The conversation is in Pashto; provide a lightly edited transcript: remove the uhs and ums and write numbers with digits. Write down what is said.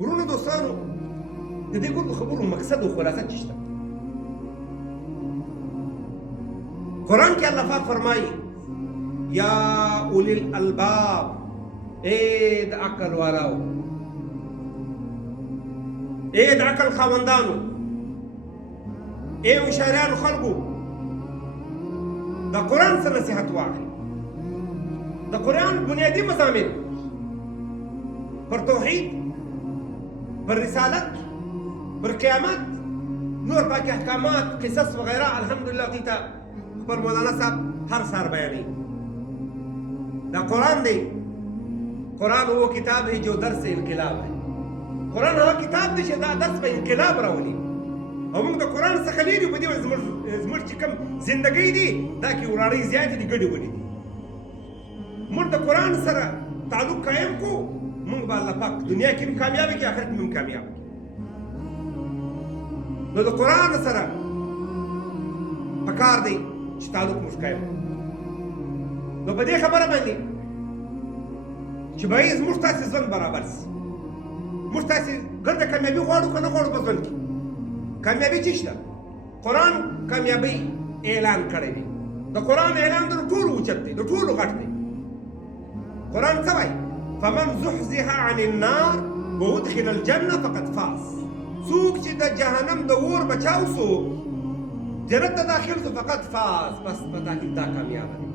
ورونو دوستانو د دې ټولو خبرو مقصد او خلاصه څه شته؟ قرآن کې الله پاک فرمایي یا اولی الالباب، اے د عقل والاو، اے د عقل خاوندانو، اے هوښیارانو خلکو، د قرآن څخه نصیحت واخلئ. د قرآن بنیادی مضامین پر توحید، پر رسالت، پر قیامت، نور باقي احکامات، قصص وغیرہ الحمدلله دې ته خپل مولانا صاحب هر سهار بیانوي. دا قرآن دی. قرآن وہ کتاب ہے جو درس انقلاب ہے. قرآن هغه کتاب دی چې دا درس په انقلاب راولي. او موږ د قرآن څخه لرې په دې زموږ چې کوم زندګۍ دي دا کې ورانۍ زیاتې دي، ګډې وډې دي. موږ د قرآن سره تعلق قایم کو، موږ به الله پاک دنیا کې هم کامیاب کړي، آخرت کې هم کامیاب کړي. نو د قرآن سره پکار دی چې تعلق موږ قایم کړو. نو په دې خبره باندې چې باید زموږ تاسې ژوند برابر شي، موږ تاسې ګرده کامیابي غواړو که نه غواړو په ژوند کې؟ کامیابي څه شته؟ قرآن کامیابۍ اعلان کړی دی. د قرآن اعلان د ټولو اوچت دی، د ټولو غټ دی. قرآن څه وایي؟ فمن زحزح عن النار وادخل الجنه فقد فاز. څوک چې د جهنم د اور بچاو سو، جنت ته داخل سو، فقد فاز، بس په تحقیق دا کامیاب دی.